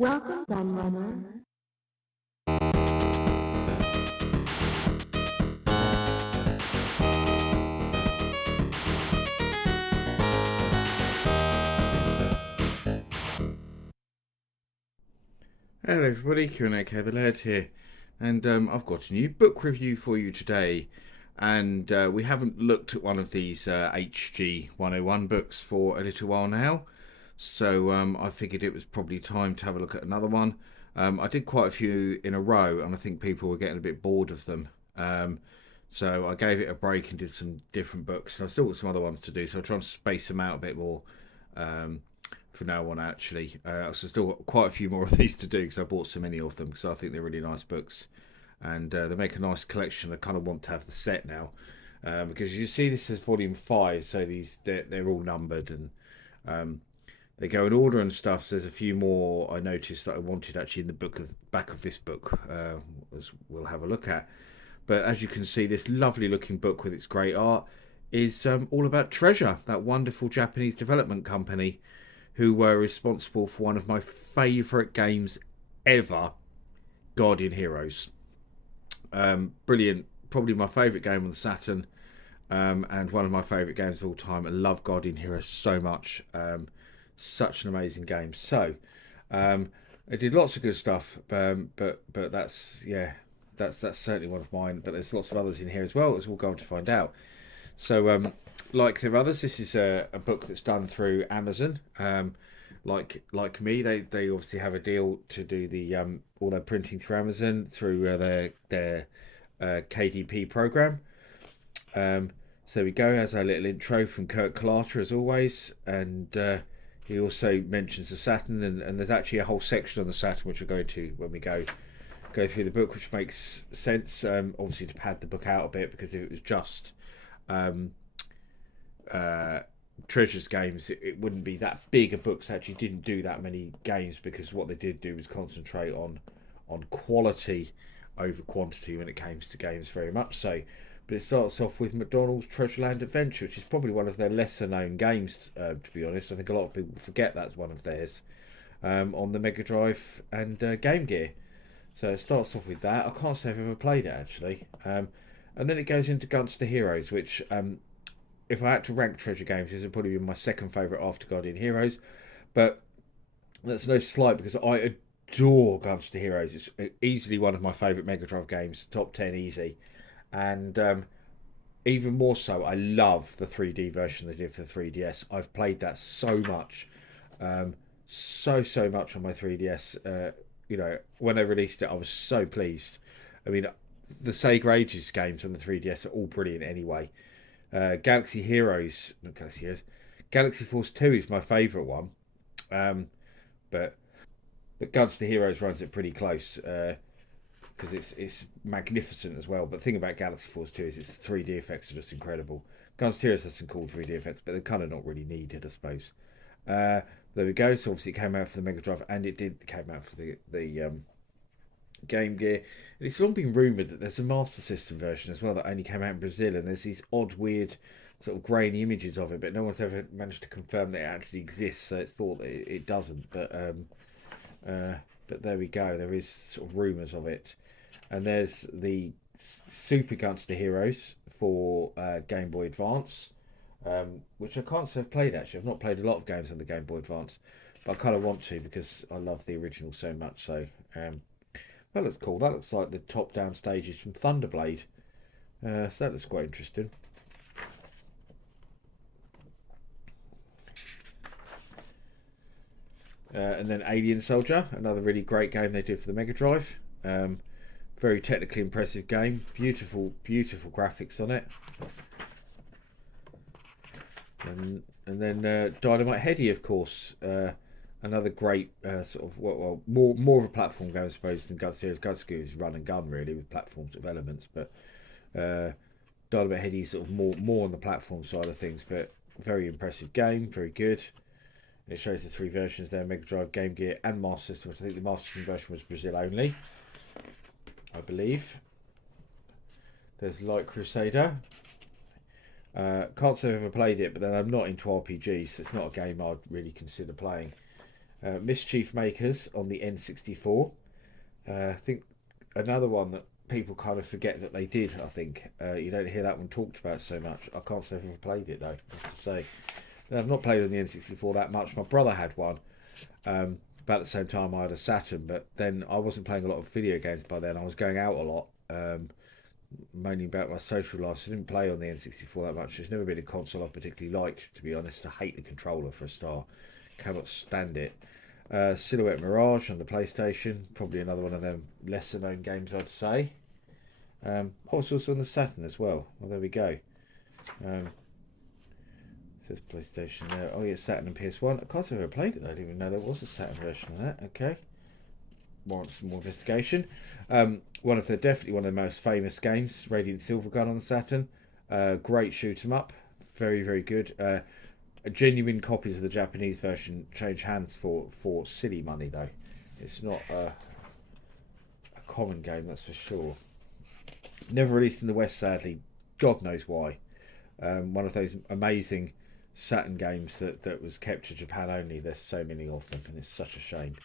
Welcome, Gunrunner. Hello everybody, Q&A the Laird here, and I've got a new book review for you today, and we haven't looked at one of these HG101 books for a little while now, so I figured it was probably time to have a look at another one. I did quite a few in a row, and I think people were getting a bit bored of them, so I gave it a break and did some different books, and I've still got some other ones to do, so I'll try and space them out a bit more. From now on, actually. So still got quite a few more of these to do because I bought so many of them because I think they're really nice books, and they make a nice collection. I kind of want to have the set now, because you see this is volume 5, so they're all numbered, and they go in order and stuff. So there's a few more I noticed that I wanted actually in the back of this book, as we'll have a look at. But as you can see, this lovely looking book with its great art is all about Treasure, that wonderful Japanese development company who were responsible for one of my favourite games ever, Guardian Heroes. Brilliant, probably my favourite game on the Saturn, and one of my favourite games of all time. I love Guardian Heroes so much. Such an amazing game. So, it did lots of good stuff, but that's certainly one of mine. But there's lots of others in here as well, as we'll go on to find out. So, like the others, this is a book that's done through Amazon. Like me, they obviously have a deal to do the all their printing through Amazon through their KDP program. So we go as our little intro from Kurt Kalata as always, and he also mentions the Saturn, and there's actually a whole section on the Saturn which we'll go into when we go through the book, which makes sense. Obviously to pad the book out a bit, because if it was just um, Treasures games, it wouldn't be that big a book. So actually didn't do that many games, because what they did do was concentrate on quality over quantity when it came to games, very much so. But it starts off with McDonald's Treasureland Adventure, which is probably one of their lesser known games, to be honest. I think a lot of people forget that's one of theirs, on the Mega Drive and Game Gear. So it starts off with that. I can't say I've ever played it, actually. And then it goes into Gunster Heroes, which, if I had to rank Treasure games, this would probably be my second favourite after Guardian Heroes. But that's no slight, because I adore Gunster Heroes. It's easily one of my favourite Mega Drive games, top 10 easy. And even more so, I love the 3D version they did for the 3DS. I've played that so much. So much on my 3DS. When they released it, I was so pleased. I mean, the Sega Ages games on the 3DS are all brilliant anyway. Galaxy Heroes, not Galaxy Heroes, Galaxy Force 2 is my favourite one. Um, but Guns to Heroes runs it pretty close, because it's magnificent as well. But the thing about Galaxy Force 2 is its 3D effects are just incredible. Guns to Heroes has some cool 3D effects, but they're kind of not really needed, I suppose. There we go. So obviously it came out for the Mega Drive, and it came out for the Game Gear. And it's long been rumoured that there's a Master System version as well that only came out in Brazil, and there's these odd, weird, sort of grainy images of it, but no one's ever managed to confirm that it actually exists. So it's thought that it doesn't, but there we go. There is sort of rumours of it, and there's the Super Gunster Heroes for Game Boy Advance, which I can't say I've played actually. I've not played a lot of games on the Game Boy Advance, but I kind of want to, because I love the original so much. So that looks cool. That looks like the top-down stages from Thunderblade. So that looks quite interesting. And then Alien Soldier, another really great game they did for the Mega Drive. Very technically impressive game. Beautiful, beautiful graphics on it. And then Dynamite Headdy, of course. Another great sort of more of a platform game, I suppose, than Gunstar Heroes. Gunstar is run and gun really, with platform sort of elements, but Dynamite Headdy is sort of more on the platform side of things, but very impressive game, very good. And it shows the three versions there: Mega Drive, Game Gear, and Master System. Which I think the Master System version was Brazil only, I believe. There's Light Crusader. Can't say I've ever played it, but then I'm not into RPGs, so it's not a game I'd really consider playing. Mischief Makers on the N64. I think another one that people kind of forget that they did. I think you don't hear that one talked about so much. I can't say I've ever played it though. I have to say, I've not played on the N64 that much. My brother had one. About the same time I had a Saturn, but then I wasn't playing a lot of video games by then. I was going out a lot, mainly about my social life. So I didn't play on the N64 that much. It's never been a console I particularly liked, to be honest. I hate the controller for a start. Cannot stand it. Silhouette Mirage on the PlayStation, probably another one of them lesser known games, I'd say. It's also on the Saturn as well. Well, there we go. Says PlayStation there. Oh, yeah, Saturn and PS1. I can't say I've ever played it though. I didn't even know there was a Saturn version of that. Okay. Warrants some more investigation. Definitely one of the most famous games, Radiant Silvergun on the Saturn. Great shoot 'em up. Very, very good. Genuine copies of the Japanese version change hands for silly money though. It's not a common game, that's for sure. Never released in the West, sadly. God knows why. One of those amazing Saturn games that was kept to Japan only. There's so many of them, and it's such a shame.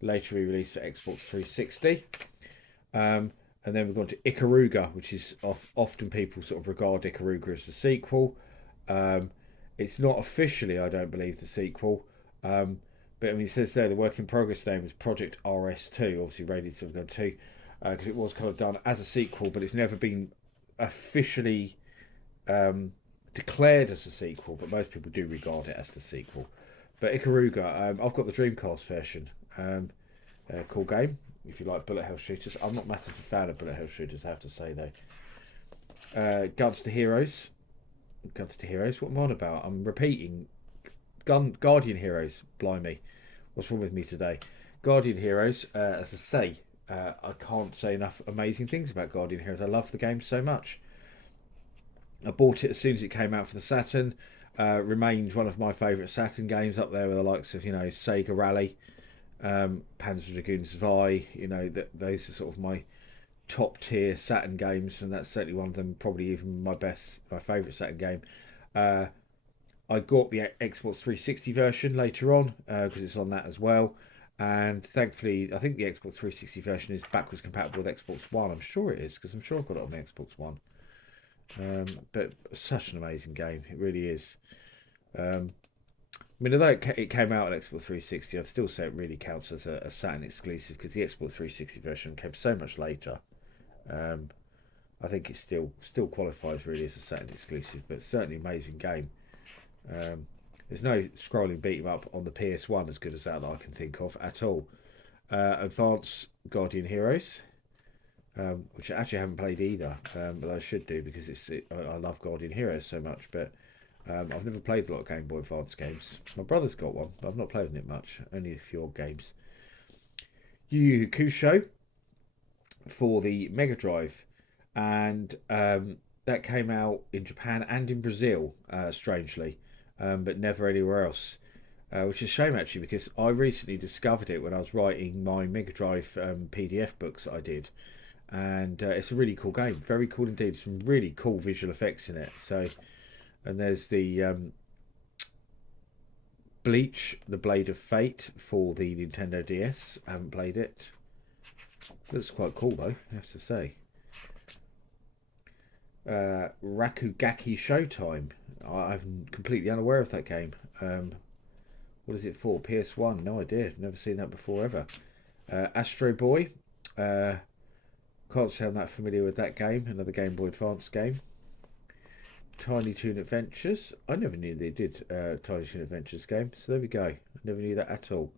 Later re-released for Xbox 360. And then we've gone to Ikaruga, which is often people sort of regard Ikaruga as the sequel. It's not officially, I don't believe, the sequel. But I mean, it says there the work in progress name was Project RS2, obviously Radiant Silvergun 2, because it was kind of done as a sequel, but it's never been officially declared as a sequel. But most people do regard it as the sequel. But Ikaruga, I've got the Dreamcast version. Cool game if you like bullet hell shooters. I'm not massive fan of bullet hell shooters, I have to say though. Guns to Heroes. What am I on about? I'm repeating. Guardian Heroes. Blimey, what's wrong with me today? Guardian Heroes. As I say, I can't say enough amazing things about Guardian Heroes. I love the game so much. I bought it as soon as it came out for the Saturn. Remained one of my favourite Saturn games, up there with the likes of Sega Rally, Panzer Dragoon Zwei. Those are sort of my top tier Saturn games, and that's certainly one of them. Probably even my favourite Saturn game. I got the Xbox 360 version later on because it's on that as well. And thankfully, I think the Xbox 360 version is backwards compatible with Xbox One. I'm sure it is, because I'm sure I've got it on the Xbox One. But such an amazing game, it really is. I mean, although it came out on Xbox 360, I'd still say it really counts as a Saturn exclusive, because the Xbox 360 version came so much later. I think it still qualifies really as a Saturn exclusive, but certainly amazing game. There's no scrolling beat 'em up on the PS1 as good as that I can think of at all. Advanced Guardian Heroes, which I actually haven't played either, but I should do because I love Guardian Heroes so much. But I've never played a lot of Game Boy Advance games. My brother's got one, but I've not played on it much. Only a few old games. Yu Yu Hakusho for the Mega Drive, and that came out in Japan and in Brazil, strangely, but never anywhere else. Which is a shame actually, because I recently discovered it when I was writing my Mega Drive PDF books that I did, and it's a really cool game, very cool indeed. Some really cool visual effects in it. So, and there's the Bleach, the Blade of Fate for the Nintendo DS. I haven't played it. Looks quite cool though, I have to say. Rakugaki Showtime. I'm completely unaware of that game. What is it for? PS1? No idea. Never seen that before ever. Astro Boy. Can't say I'm that familiar with that game. Another Game Boy Advance game. Tiny Toon Adventures. I never knew they did Tiny Toon Adventures game. So there we go. I never knew that at all.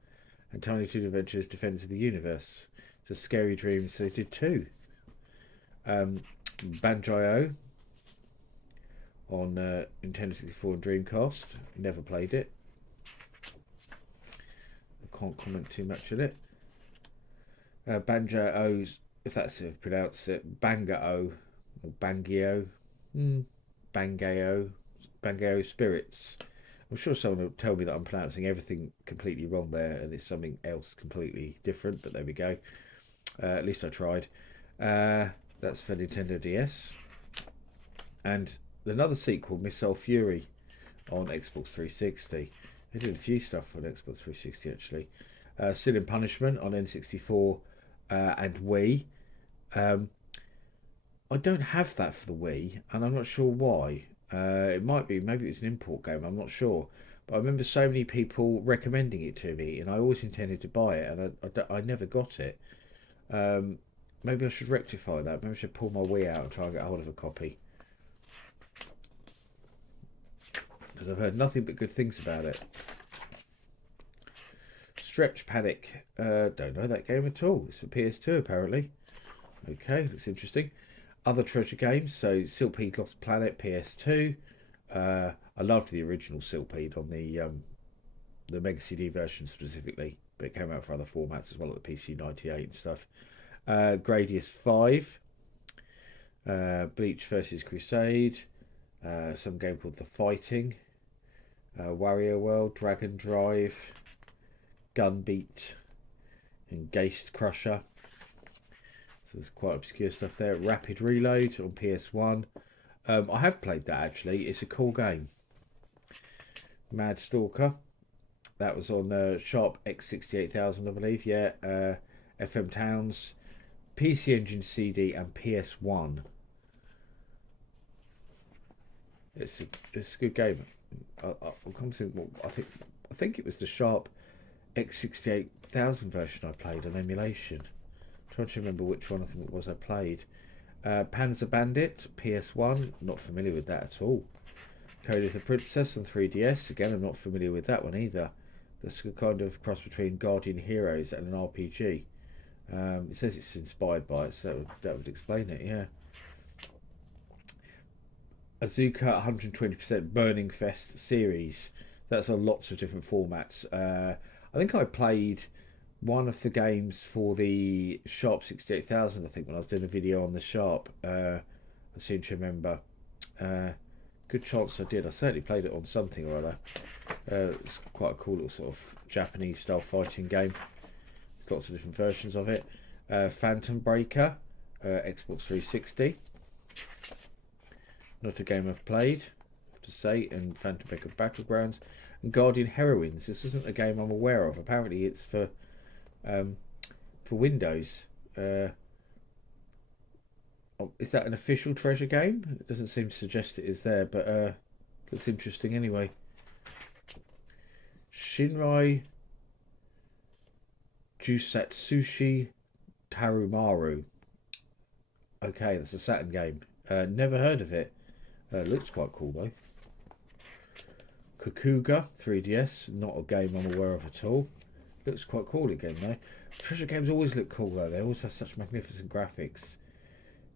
And Tiny Toon Adventures Defenders of the Universe. So Scary Dreams they did too. Bangai-O on Nintendo 64 and Dreamcast. Never played it. I can't comment too much on it. Bangai-O's, if that's how you pronounce it, Bangai-O or Bangai-O. Bangai-O Spirits. I'm sure someone will tell me that I'm pronouncing everything completely wrong there and it's something else completely different, but there we go. At least I tried. That's for Nintendo DS. And another sequel, Missile Fury, on Xbox 360. They did a few stuff on Xbox 360 actually. Sin and Punishment on N64 and Wii. Um, I don't have that for the Wii, and I'm not sure why. It might be, maybe it's an import game, I'm not sure. But I remember so many people recommending it to me, and I always intended to buy it, and I never got it. Um, Maybe I should rectify that. Maybe I should pull my Wii out and try and get hold of a copy. Because I've heard nothing but good things about it. Stretch Panic. Don't know that game at all. It's for PS2 apparently. Okay, looks interesting. Other treasure games. So Silpede Lost Planet PS2. I loved the original Silpede on the Mega CD version specifically, but it came out for other formats as well, like the PC 98 and stuff. Gradius 5. Bleach versus Crusade. Some game called The Fighting. Wario World, Dragon Drive, Gunbeat, and Geist Crusher. So there's quite obscure stuff there. Rapid Reload on PS1. I have played that actually. It's a cool game. Mad Stalker. That was on Sharp X68000, I believe. Yeah. FM Towns, PC Engine CD, and PS1. It's a good game. I'm come to think. Well, I think it was the Sharp X68000 version I played on emulation. I'm trying to remember which one I think it was I played. Panzer Bandit PS1. Not familiar with that at all. Code of the Princess on 3DS. Again, I'm not familiar with that one either. That's a kind of cross between Guardian Heroes and an RPG. It says it's inspired by it, so that would explain it. Yeah. Azuka 120% Burning Fest series. That's on lots of different formats. I think I played one of the games for the Sharp 68000, I think, when I was doing a video on the Sharp. I seem to remember. Good chance I did. I certainly played it on something or other. It's quite a cool little sort of Japanese style fighting game. There's lots of different versions of it. Phantom Breaker, Xbox 360. Not a game I've played, I have to say, and Phantom Breaker Battlegrounds. And Guardian Heroines. This isn't a game I'm aware of. Apparently it's for Windows. Is that an official treasure game? It doesn't seem to suggest it is there, but looks interesting anyway. Shinrai Jusatsushi Tarumaru. Okay, that's a Saturn game. Never heard of it. Looks quite cool though. Kokuga 3DS. Not a game I'm aware of at all. Looks quite cool again though. Treasure games always look cool though. They always have such magnificent graphics.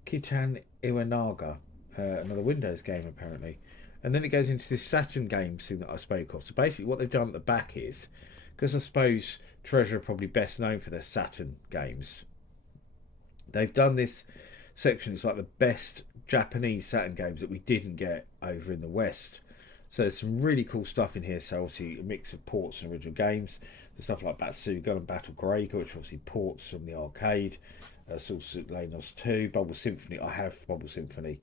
Kitan Iwanaga. Another Windows game apparently. And then it goes into this Saturn games thing that I spoke of. So basically what they've done at the back is, because I suppose Treasure are probably best known for their Saturn games, they've done this section. It's like the best Japanese Saturn games that we didn't get over in the West. So there's some really cool stuff in here. So obviously a mix of ports and original games. There's stuff like Batsuga and Battle Greater, which are obviously ports from the arcade. Silsuit Lanos 2, Bubble Symphony. I have Bubble Symphony.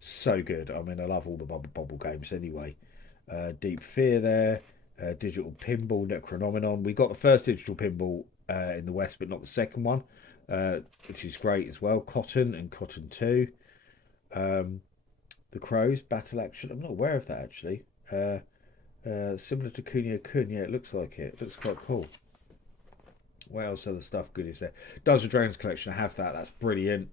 So good. I mean, I love all the Bubble games anyway. Deep Fear there. Digital Pinball, Necronomicon. We got the first digital pinball in the West, but not the second one, which is great as well. Cotton and Cotton 2. The Crows, Battle Action. I'm not aware of that actually. Similar to Kunio-kun. Yeah, it looks like it. It looks quite cool. What else other stuff good is there? Dungeons & Dragons collection. I have that. That's brilliant.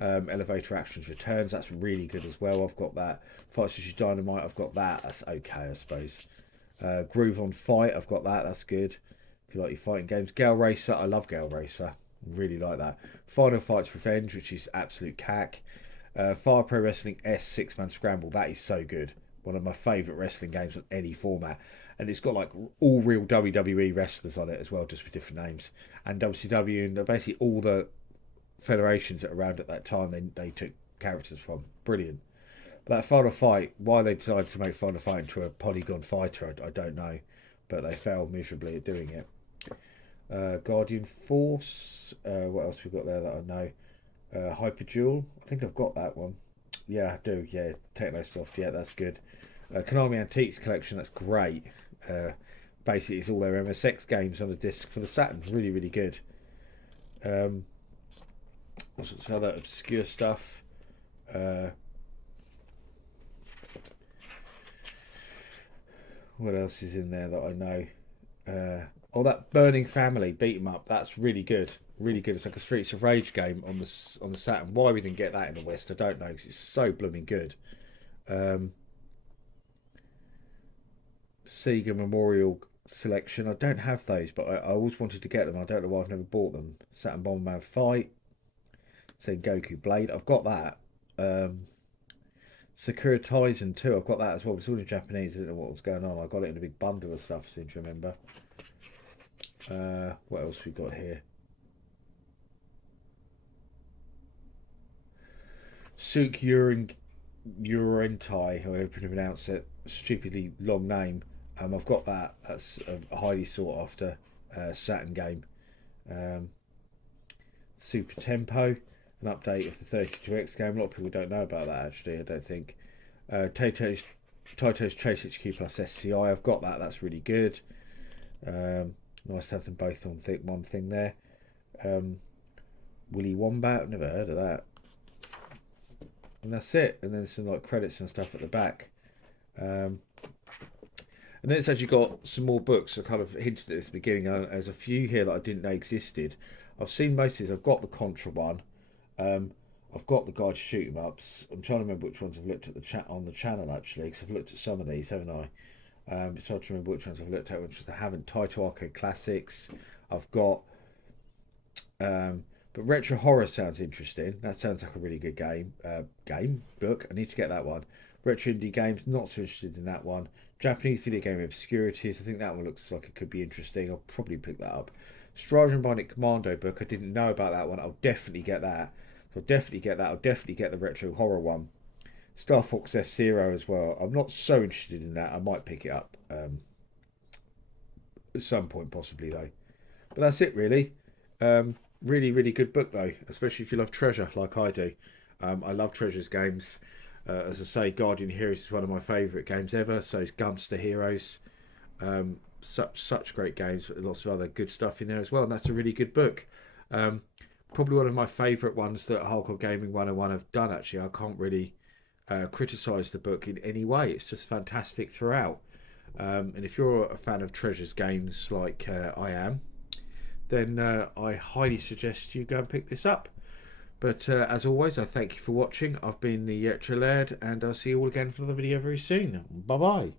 Elevator Actions Returns. That's really good as well. I've got that. Fight Sushi Dynamite. I've got that. That's okay, I suppose. Groove on Fight. I've got that. That's good. If you like your fighting games. Gale Racer. I love Gale Racer. Really like that. Final Fights Revenge, which is absolute cack. Fire Pro Wrestling S 6-Man Scramble. That is so good. One of my favourite wrestling games on any format. And it's got like all real WWE wrestlers on it as well, just with different names. And WCW and basically all the federations that were around at that time, they took characters from. Brilliant. But that Final Fight, why they decided to make Final Fight into a polygon fighter, I don't know. But they failed miserably at doing it. Guardian Force. What else we got there that I know? Hyper Duel. I think I've got that one. Yeah, I do. Yeah, Technosoft. Yeah, that's good. Konami Antiques Collection. That's great. Basically, it's all their MSX games on a disc for the Saturn. Really, really good. All sorts of other obscure stuff. What else is in there that I know? Oh, that Burning Family beat 'em up. That's really good. Really good. It's like a Streets of Rage game on the Saturn. Why we didn't get that in the West, I don't know, because it's so blooming good. Sega Memorial Selection. I don't have those, but I always wanted to get them. I don't know why I've never bought them. Saturn Bomberman Fight. Goku Blade. I've got that. Sakura Taisen 2. I've got that as well. It's all in Japanese. I didn't know what was going on. I got it in a big bundle of stuff, I seem to remember. What else we got here? Suk Urentai, however you pronounce it. Stupidly long name. I've got that. That's a highly sought after Saturn game. Super Tempo, an update of the 32X game. A lot of people don't know about that actually, I don't think. Taito's Chase HQ plus SCI. I've got that. That's really good. Nice to have them both on one thing there. Willy Wombat. I've never heard of that. And that's it. And then some like credits and stuff at the back. And then it's actually got some more books. I kind of hinted at this at the beginning. There's a few here that I didn't know existed. I've seen most of these. I've got the Contra one. I've got the Guide to Shoot 'em Ups. I'm trying to remember which ones I've looked at on the channel actually, because I've looked at some of these, haven't I? It's hard to remember which ones I've looked at, which I haven't. Taito Arcade Classics. I've got. But Retro Horror sounds interesting. That sounds like a really good book. I need to get that one. Retro Indie Games, not so interested in that one. Japanese Video Game Obscurities, I think that one looks like it could be interesting. I'll probably pick that up. Stradron Bionic Commando book, I didn't know about that one. I'll definitely get that. So I'll definitely get that. I'll definitely get the Retro Horror one. Star Fox F-Zero as well. I'm not so interested in that. I might pick it up at some point possibly though. But that's it really. Really, really good book though, especially if you love Treasure like I do. I love Treasure's games. As I say, Guardian Heroes is one of my favourite games ever. So is Gunster Heroes. Such great games, but lots of other good stuff in there as well. And that's a really good book. Probably one of my favourite ones that Hardcore Gaming 101 have done actually. I can't really criticise the book in any way. It's just fantastic throughout. And if you're a fan of Treasure's games like I am, then I highly suggest you go and pick this up. But as always, I thank you for watching. I've been the Yetcha Laird, and I'll see you all again for another video very soon. Bye bye.